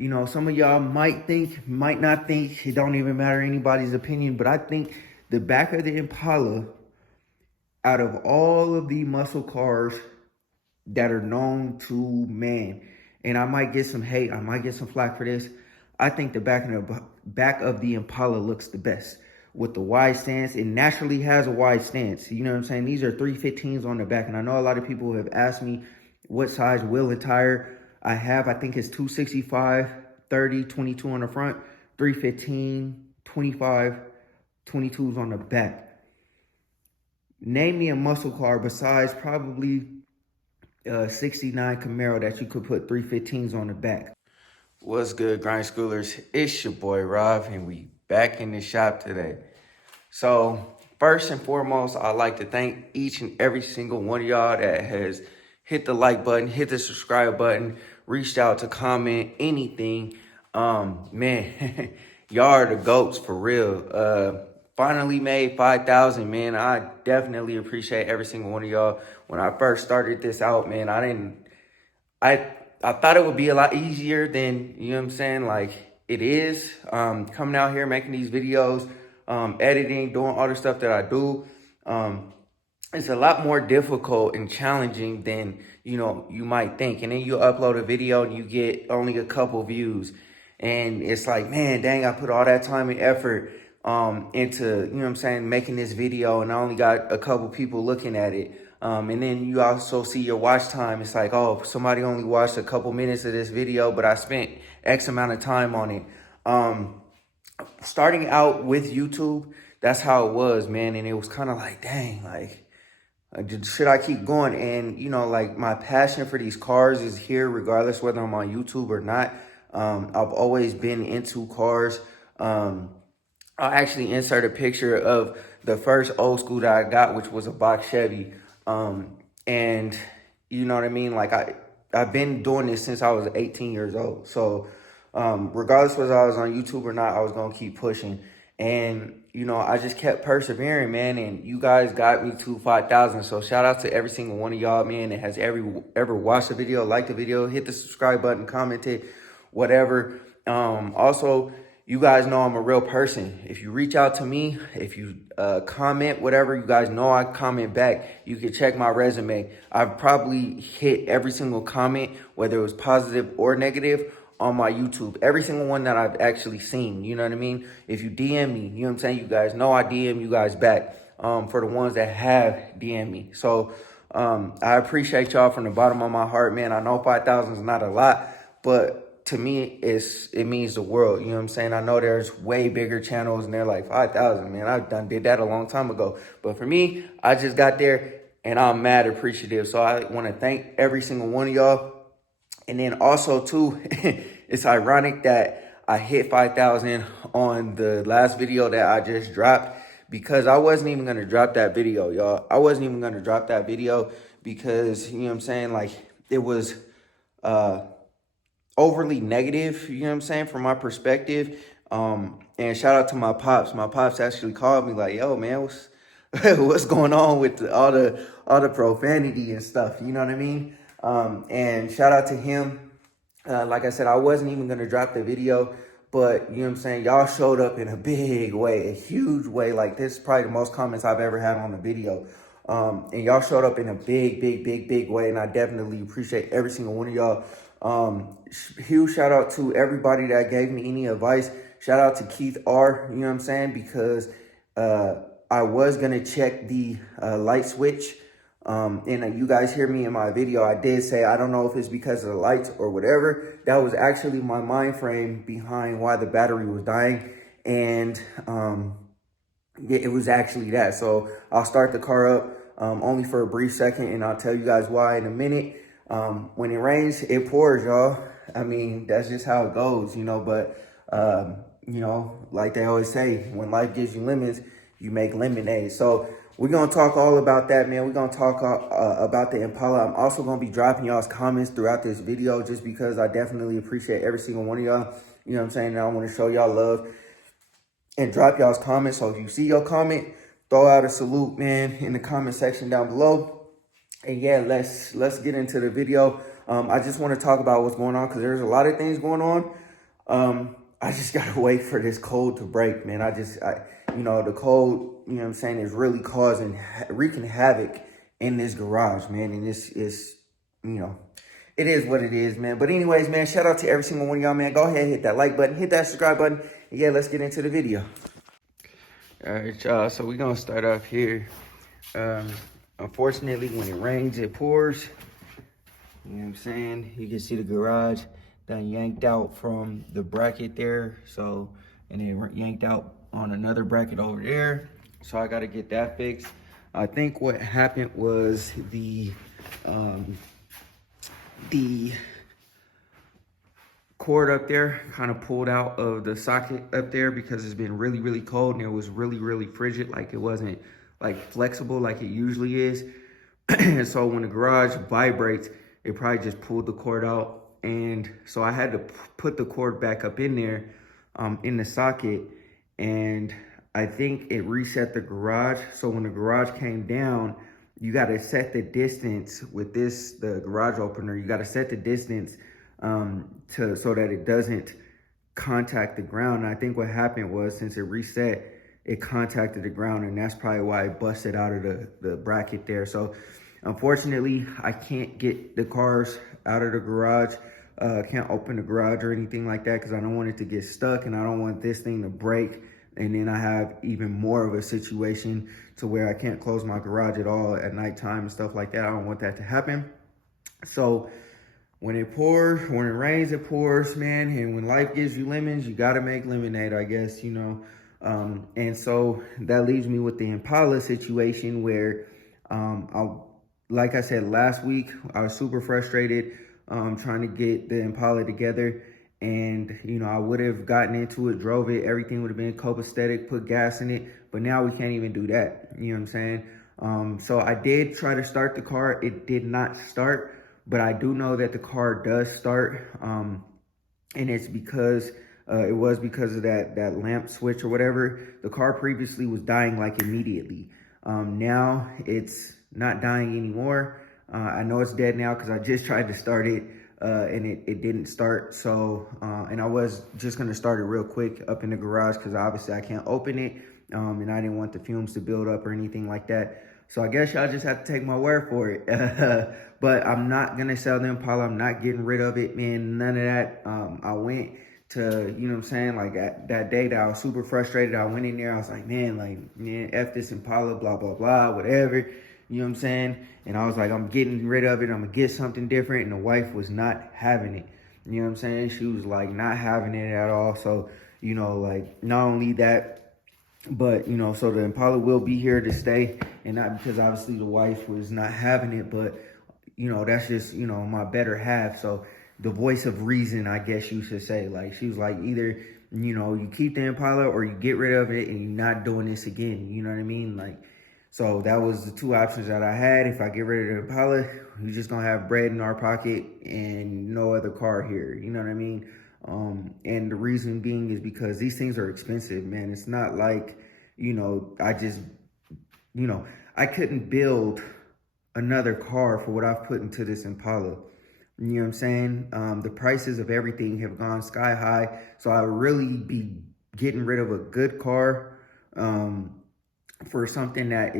You know, some of y'all might think, might not think, it don't even matter anybody's opinion, but I think the back of the Impala, out of all of the muscle cars that are known to man, and I might get some hate, I might get some flack for this, I think the back of the Impala looks the best with the wide stance. It naturally has a wide stance. You know what I'm saying? These are 315s on the back, and I know a lot of people have asked me what size wheel and tire I have. I think it's 265, 30, 22 on the front, 315, 25, 22s on the back. Name me a muscle car besides probably 69 Camaro that you could put 315s on the back. What's good, grind schoolers? It's your boy Rob, and we back in the shop today. So first and foremost, I'd like to thank each and every single one of y'all that has hit the like button, hit the subscribe button, reached out to comment, anything. Man, y'all are the GOATs for real. Finally made 5,000, man. I definitely appreciate every single one of y'all. When I first started this out, man, I thought it would be a lot easier than, you know what I'm saying, like it is. Coming out here, making these videos, editing, doing all the stuff that I do. It's a lot more difficult and challenging than, you know, you might think. And then you upload a video and you get only a couple views. And it's like, man, dang, I put all that time and effort into, you know what I'm saying, making this video, and I only got a couple people looking at it. And then you also see your watch time. It's like, oh, somebody only watched a couple minutes of this video, but I spent X amount of time on it. Starting out with YouTube, that's how it was, man. And it was kind of like, dang, like, should I keep going? And, you know, like, my passion for these cars is here regardless whether I'm on YouTube or not. I've always been into cars. I'll actually insert a picture of the first old school that I got, which was a box Chevy. And you know what I mean? Like, I've been doing this since I was 18 years old. So, regardless whether I was on YouTube or not, I was going to keep pushing. And, you know, I just kept persevering, man. And you guys got me to 5,000. So shout out to every single one of y'all, man, that has ever watched the video, liked the video, hit the subscribe button, commented, whatever. Also, you guys know I'm a real person. If you reach out to me, if you comment, whatever, you guys know I comment back. You can check my resume. I've probably hit every single comment, whether it was positive or negative, on my YouTube. Every single one that I've actually seen, you know what I mean? If you DM me, you know what I'm saying? You guys know I DM you guys back, for the ones that have DM me. So I appreciate y'all from the bottom of my heart, man. I know 5,000 is not a lot, but to me, it means the world. You know what I'm saying? I know there's way bigger channels and they're like 5,000, man. I done did that a long time ago. But for me, I just got there and I'm mad appreciative. So I want to thank every single one of y'all. And then also too, it's ironic that I hit 5,000 on the last video that I just dropped, because I wasn't even going to drop that video, y'all. I wasn't even going to drop that video because, you know what I'm saying, like, it was overly negative, you know what I'm saying, from my perspective. And shout out to my pops. My pops actually called me like, yo, man, what's going on with all the profanity and stuff, you know what I mean? And shout out to him. Like I said, I wasn't even going to drop the video, but you know what I'm saying? Y'all showed up in a big way, a huge way. Like, this is probably the most comments I've ever had on a video. And y'all showed up in a big way. And I definitely appreciate every single one of y'all. Huge shout out to everybody that gave me any advice. Shout out to Keith R, you know what I'm saying? Because, I was going to check the, light switch. And you guys hear me in my video, I did say, I don't know if it's because of the lights or whatever. That was actually my mind frame behind why the battery was dying. And it was actually that. So I'll start the car up only for a brief second, and I'll tell you guys why in a minute. When it rains, it pours, y'all. I mean, that's just how it goes, you know. But, you know, like they always say, when life gives you lemons, you make lemonade. So we're going to talk all about that, man. We're going to talk about the Impala. I'm also going to be dropping y'all's comments throughout this video, just because I definitely appreciate every single one of y'all. You know what I'm saying? And I want to show y'all love and drop y'all's comments. So if you see your comment, throw out a salute, man, in the comment section down below. And yeah, let's get into the video. I just want to talk about what's going on, because there's a lot of things going on. I just gotta wait for this cold to break, man. The cold, you know what I'm saying, is really wreaking havoc in this garage, man. And this is, you know, it is what it is, man. But anyways, man, shout out to every single one of y'all, man. Go ahead, hit that like button, hit that subscribe button. And yeah, let's get into the video. All right, y'all, so we're gonna start off here. Unfortunately, when it rains, it pours. You know what I'm saying? You can see the garage done yanked out from the bracket there. So, and then yanked out on another bracket over there. So I gotta get that fixed. I think what happened was the cord up there kind of pulled out of the socket up there because it's been really, really cold and it was really, really frigid. Like it wasn't like flexible like it usually is. And so when the garage vibrates, it probably just pulled the cord out. And so I had to put the cord back up in there, in the socket. And I think it reset the garage. So when the garage came down, you got to set the distance with the garage opener. You got to set the distance so that it doesn't contact the ground. And I think what happened was, since it reset, it contacted the ground, and that's probably why it busted out of the bracket there. So unfortunately, I can't get the cars out of the garage. Can't open the garage or anything like that because I don't want it to get stuck, and I don't want this thing to break. And then I have even more of a situation to where I can't close my garage at all at nighttime and stuff like that. I don't want that to happen. So when it rains, it pours, man. And when life gives you lemons, you got to make lemonade, I guess, you know. And so that leaves me with the Impala situation where, like I said, last week, I was super frustrated trying to get the Impala together. And, you know, I would have gotten into it, drove it, everything would have been copacetic, put gas in it. But now we can't even do that. You know what I'm saying? So I did try to start the car. It did not start. But I do know that the car does start. And it's because it was because of that lamp switch or whatever. The car previously was dying like immediately. Now it's not dying anymore. I know it's dead now because I just tried to start it and it didn't start. So, and I was just going to start it real quick up in the garage because obviously I can't open it. And I didn't want the fumes to build up or anything like that. So I guess y'all just have to take my word for it. But I'm not going to sell the Impala. I'm not getting rid of it, man. None of that. I went to, you know what I'm saying, like that day that I was super frustrated. I went in there. I was like, man, F this Impala, blah, blah, blah, whatever. You know what I'm saying? And I was like, I'm getting rid of it. I'm going to get something different. And the wife was not having it. You know what I'm saying? She was like not having it at all. So, you know, like not only that, but, you know, so the Impala will be here to stay. And not because obviously the wife was not having it, but, you know, that's just, you know, my better half. So the voice of reason, I guess you should say. Like, she was like, either, you know, you keep the Impala or you get rid of it and you're not doing this again. You know what I mean? Like, so that was the two options that I had. If I get rid of the Impala, we're just going to have bread in our pocket and no other car here. You know what I mean? And the reason being is because these things are expensive, man. It's not like, you know, I couldn't build another car for what I've put into this Impala. You know what I'm saying? The prices of everything have gone sky high. So I would really be getting rid of a good car, for something that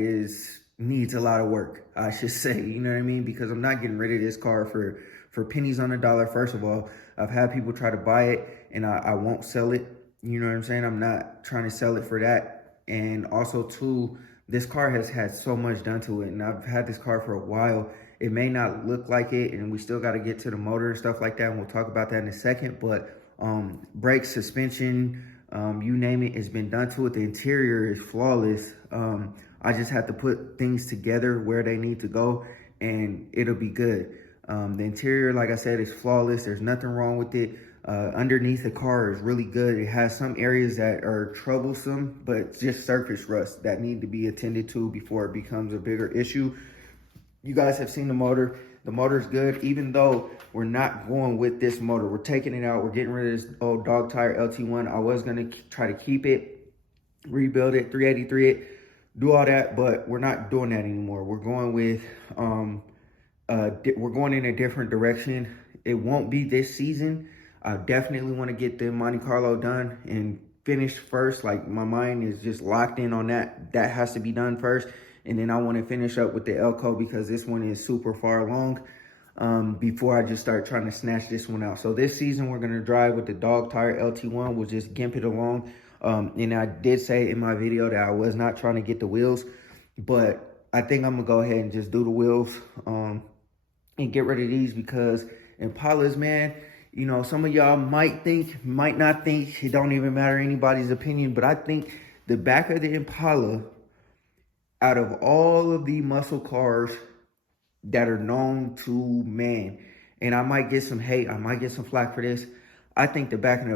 needs a lot of work, I should say, you know what I mean? Because I'm not getting rid of this car for pennies on the dollar. First of all, I've had people try to buy it and I won't sell it. You know what I'm saying? I'm not trying to sell it for that. And also too, this car has had so much done to it, and I've had this car for a while. It may not look like it, and we still got to get to the motor and stuff like that, and we'll talk about that in a second. But brakes, suspension, you name it, it's been done to it. The interior is flawless. I just have to put things together where they need to go and it'll be good. The interior, like I said, is flawless. There's nothing wrong with it. Underneath the car is really good. It has some areas that are troublesome, but it's just surface rust that need to be attended to before it becomes a bigger issue. You guys have seen the motor. The motor's good, even though we're not going with this motor. We're taking it out. We're getting rid of this old dog tire LT1. I was going to try to keep it, rebuild it, 383 it, do all that, but we're not doing that anymore. We're going with, we're going in a different direction. It won't be this season. I definitely want to get the Monte Carlo done and finished first. Like, my mind is just locked in on that. That has to be done first. And then I want to finish up with the Elko because this one is super far along, before I just start trying to snatch this one out. So this season, we're going to drive with the dog tire LT1. We'll just gimp it along. And I did say in my video that I was not trying to get the wheels, but I think I'm going to go ahead and just do the wheels, and get rid of these, because Impalas, man, you know, some of y'all might think, might not think, it don't even matter anybody's opinion, but I think the back of the Impala, out of all of the muscle cars that are known to man, and I might get some hate, I might get some flack for this, I think the back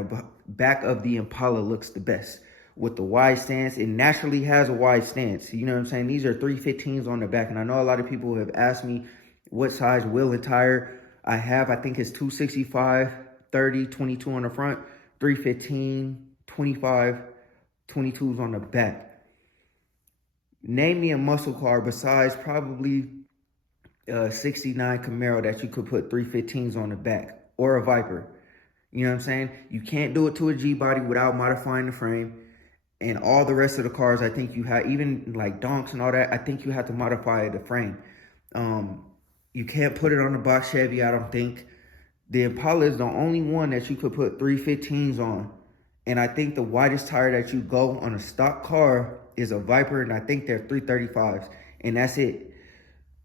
of the Impala looks the best. With the wide stance, it naturally has a wide stance. You know what I'm saying? These are 315s on the back, and I know a lot of people have asked me what size wheel and tire I have. I think it's 265, 30, 22 on the front, 315, 25, 22s on the back. Name me a muscle car besides probably 69 Camaro that you could put 315s on the back, or a Viper. You know what I'm saying? You can't do it to a G body without modifying the frame. And all the rest of the cars, I think you have, even like donks and all that, I think you have to modify the frame. You can't put it on the box Chevy, I don't think. The Impala is the only one that you could put 315s on. And I think the widest tire that you go on a stock car is a Viper, and I think they're 335s. And that's it.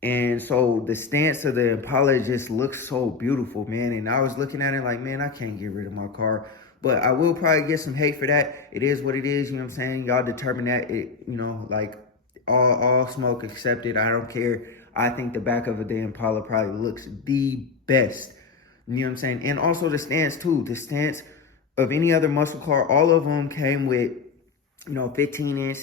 And so the stance of the Impala just looks so beautiful, man. And I was looking at it like, man, I can't get rid of my car. But I will probably get some hate for that. It is what it is, you know what I'm saying? Y'all determine that. It, you know, like, all smoke accepted. I don't care. I think the back of the Impala probably looks the best. You know what I'm saying? And also the stance too. The stance of any other muscle car, all of them came with, you know, 15-inch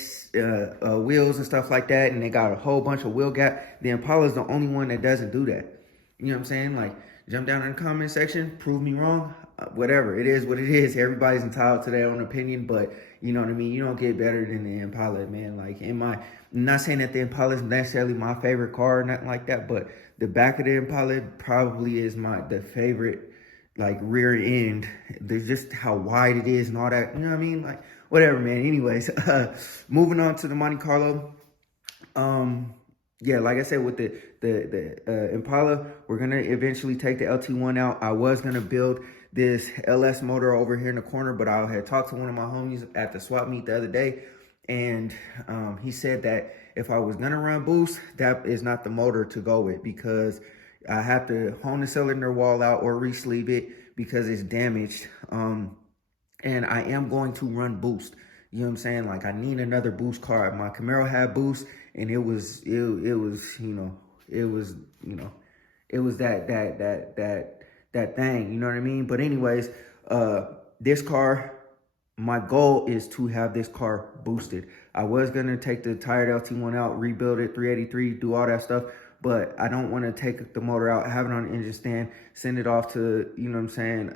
wheels and stuff like that, and they got a whole bunch of wheel gap. The Impala is the only one that doesn't do that. You know what I'm saying? Like, jump down in the comment section, prove me wrong, whatever. It is what it is. Everybody's entitled to their own opinion, but you know what I mean? You don't get better than the Impala, man. Like, I'm not saying that the Impala is necessarily my favorite car or nothing like that, but the back of the Impala probably is the favorite, like, rear end. There's just how wide it is and all that, you know what I mean? Like, whatever, man. Anyways, moving on to the Monte Carlo. Yeah, like I said, with the Impala, we're gonna eventually take the LT1 out. I was gonna build this LS motor over here in the corner, but I had talked to one of my homies at the swap meet the other day, and he said that if I was gonna run boost, that is not the motor to go with, because I have to hone the cylinder wall out or re-sleeve it because it's damaged. And I am going to run boost. You know what I'm saying? Like, I need another boost car. My Camaro had boost, and it was that thing. You know what I mean? But anyways, this car, my goal is to have this car boosted. I was gonna take the tired LT1 out, rebuild it, 383, do all that stuff, but I don't want to take the motor out, have it on an engine stand, send it off to, you know what I'm saying,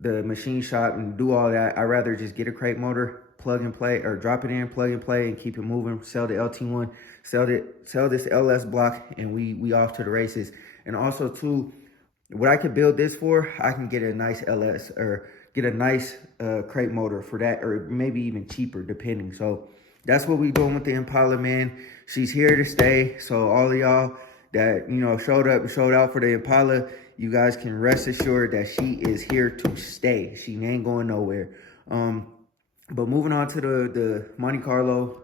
the machine shop and do all that. I'd rather just get a crate motor, plug and play, or drop it in, plug and play, and keep it moving. Sell the LT1, sell this LS block, and we off to the races. And also too, what I could build this for, I can get a nice LS or get a nice crate motor for that, or maybe even cheaper depending. So that's what we doing with the Impala, man. She's here to stay. So all of y'all that, you know, showed up and showed out for the Impala, you guys can rest assured that she is here to stay. She ain't going nowhere. But moving on to the Monte Carlo,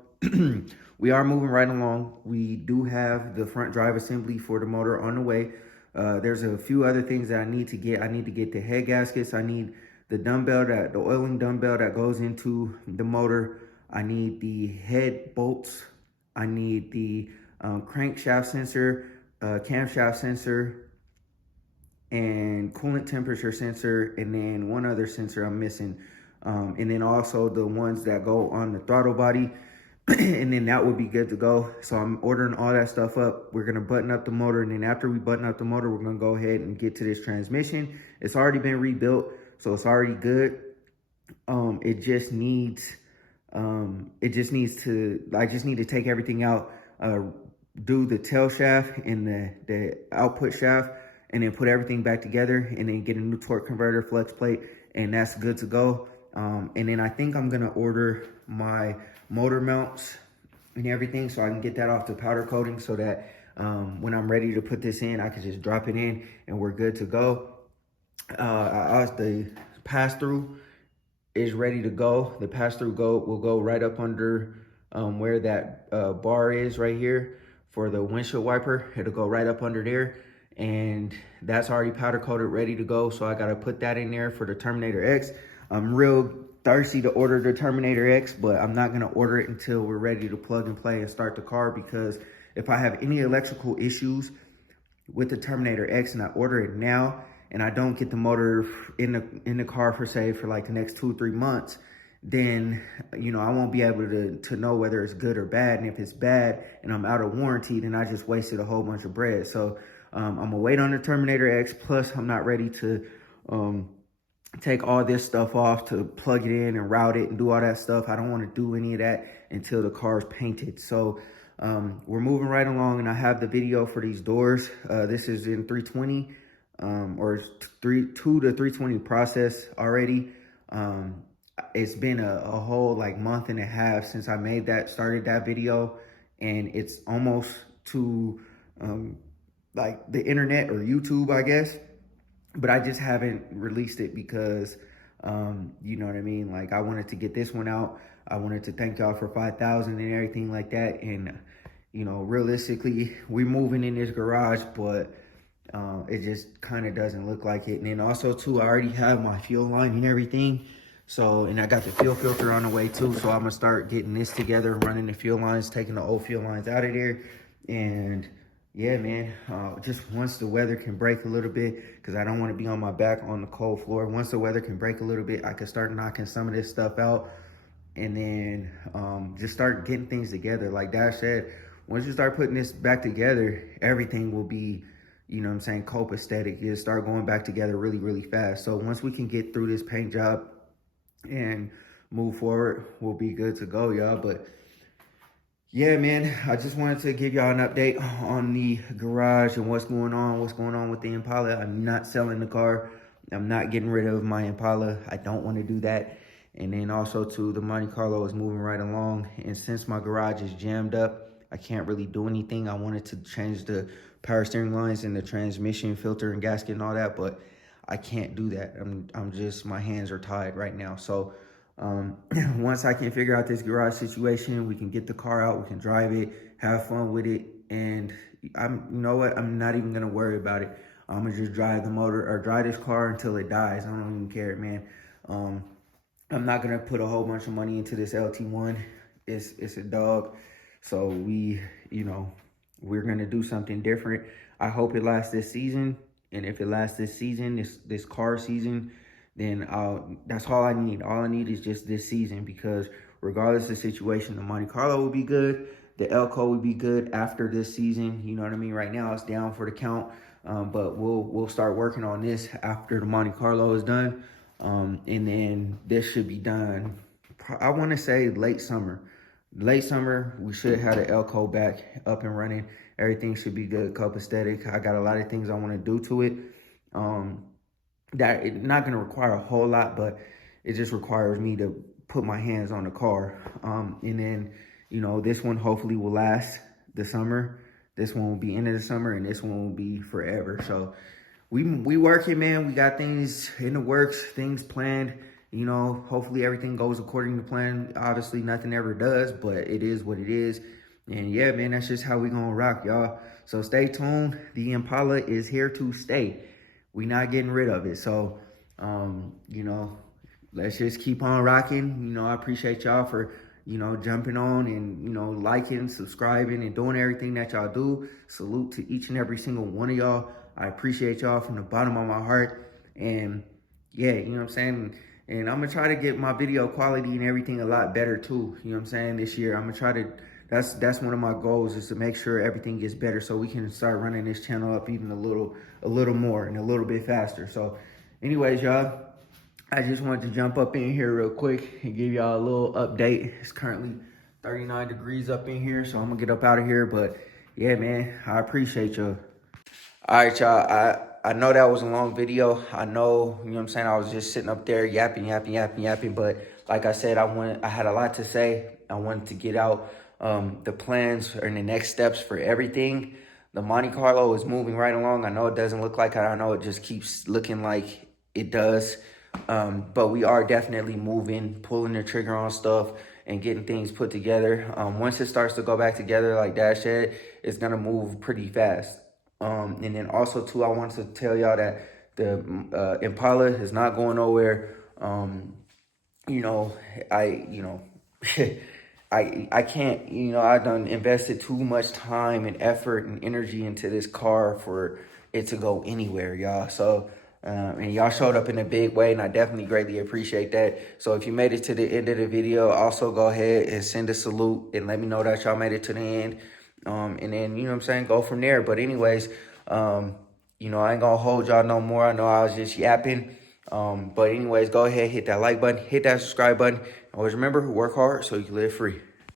we are moving right along. We do have the front drive assembly for the motor on the way. There's a few other things that I need to get. I need to get the head gaskets. I need the dumbbell, the oiling dumbbell that goes into the motor. I need the head bolts. I need the crankshaft sensor, camshaft sensor, and coolant temperature sensor, and then one other sensor I'm missing. And then also the ones that go on the throttle body, and then that would be good to go. So I'm ordering all that stuff up. We're gonna button up the motor, and then after we button up the motor, we're gonna go ahead and get to this transmission. It's already been rebuilt, so it's already good. It just needs to, I just need to take everything out, do the tail shaft and the output shaft, and then put everything back together, and then get a new torque converter, flex plate, and that's good to go. And then I think I'm gonna order my motor mounts and everything so I can get that off the powder coating, so that when I'm ready to put this in, I can just drop it in and we're good to go. The pass-through is ready to go. The pass-through will go right up under where that bar is right here for the windshield wiper. It'll go right up under there, and that's already powder coated, ready to go. So I gotta put that in there for the Terminator X. I'm real thirsty to order the Terminator X, but I'm not gonna order it until we're ready to plug and play and start the car, because if I have any electrical issues with the Terminator X and I order it now and I don't get the motor in the car for, say, for like the next 2-3 months, then, you know, I won't be able to know whether it's good or bad. And if it's bad and I'm out of warranty, then I just wasted a whole bunch of bread. So I'm gonna wait on the Terminator X. Plus, I'm not ready to take all this stuff off to plug it in and route it and do all that stuff. I don't want to do any of that until the car is painted. So we're moving right along, and I have the video for these doors. This is in 320 or 2 to 320 process already. It's been a whole like month and a half since I started that video, and it's almost to like the internet or YouTube, I guess, but I just haven't released it because you know what I mean, like I wanted to get this one out. I wanted to thank y'all for 5,000 and everything like that. And you know, realistically, we're moving in this garage, but it just kind of doesn't look like it. And then also too, I already have my fuel line and everything. So, and I got the fuel filter on the way too. So I'm gonna start getting this together, running the fuel lines, taking the old fuel lines out of there. And yeah, man, just once the weather can break a little bit, because I don't want to be on my back on the cold floor. Once the weather can break a little bit, I can start knocking some of this stuff out, and then just start getting things together. Like Dash said, once you start putting this back together, everything will be, you know what I'm saying, copacetic. It'll start going back together really, really fast. So once we can get through this paint job and move forward, we'll be good to go, y'all. But yeah, man, I just wanted to give y'all an update on the garage and what's going on with the Impala. I'm not selling the car. I'm not getting rid of my Impala. I don't want to do that. And then also too, the Monte Carlo is moving right along. And since my garage is jammed up, I can't really do anything. I wanted to change the power steering lines and the transmission filter and gasket and all that, but I can't do that. I'm just, my hands are tied right now. So once I can figure out this garage situation, we can get the car out, we can drive it, have fun with it. And you know what? I'm not even gonna worry about it. I'm gonna just drive the motor or drive this car until it dies. I don't even care, man. I'm not gonna put a whole bunch of money into this LT1. It's a dog. So we're gonna do something different. I hope it lasts this season. And if it lasts this season, this car season, then that's all I need. All I need is just this season, because regardless of the situation, the Monte Carlo will be good. The Elko will be good after this season. You know what I mean? Right now it's down for the count, but we'll start working on this after the Monte Carlo is done. And then this should be done, I want to say late summer. Late summer, we should have the Elko back up and running. Everything should be good, copacetic. I got a lot of things I want to do to it. That it's not going to require a whole lot, but it just requires me to put my hands on the car. And then, you know, this one hopefully will last the summer. This one will be into the summer, and this one will be forever. So we working, man. We got things in the works, things planned. You know, hopefully everything goes according to plan. Obviously, nothing ever does, but it is what it is. And yeah, man, that's just how we gonna rock, y'all. So stay tuned. The Impala is here to stay. We not getting rid of it. So, you know, let's just keep on rocking. You know, I appreciate y'all for, you know, jumping on and, you know, liking, subscribing, and doing everything that y'all do. Salute to each and every single one of y'all. I appreciate y'all from the bottom of my heart. And yeah, you know what I'm saying? And I'm going to try to get my video quality and everything a lot better too. You know what I'm saying? This year, I'm going to try to, that's one of my goals, is to make sure everything gets better so we can start running this channel up even a little more and a little bit faster. So anyways, y'all, I just wanted to jump up in here real quick and give y'all a little update. It's currently 39 degrees up in here, so I'm going to get up out of here. But yeah, man, I appreciate y'all. All right, y'all. I know that was a long video. I know, you know what I'm saying, I was just sitting up there yapping, but like I said, I had a lot to say. I wanted to get out the plans and the next steps for everything. The Monte Carlo is moving right along. I know it doesn't look like it. I know it just keeps looking like it does. But we are definitely moving, pulling the trigger on stuff and getting things put together. Once it starts to go back together, like Dad said, it's going to move pretty fast. And then also, too, I want to tell y'all that the Impala is not going nowhere. You know, I can't, I done invested too much time and effort and energy into this car for it to go anywhere, y'all. So, and y'all showed up in a big way, and I definitely greatly appreciate that. So if you made it to the end of the video, also go ahead and send a salute and let me know that y'all made it to the end. And then, you know what I'm saying, go from there. But anyways, I ain't gonna hold y'all no more. I know I was just yapping. But anyways, go ahead, hit that like button, hit that subscribe button. Always remember, work hard so you can live free.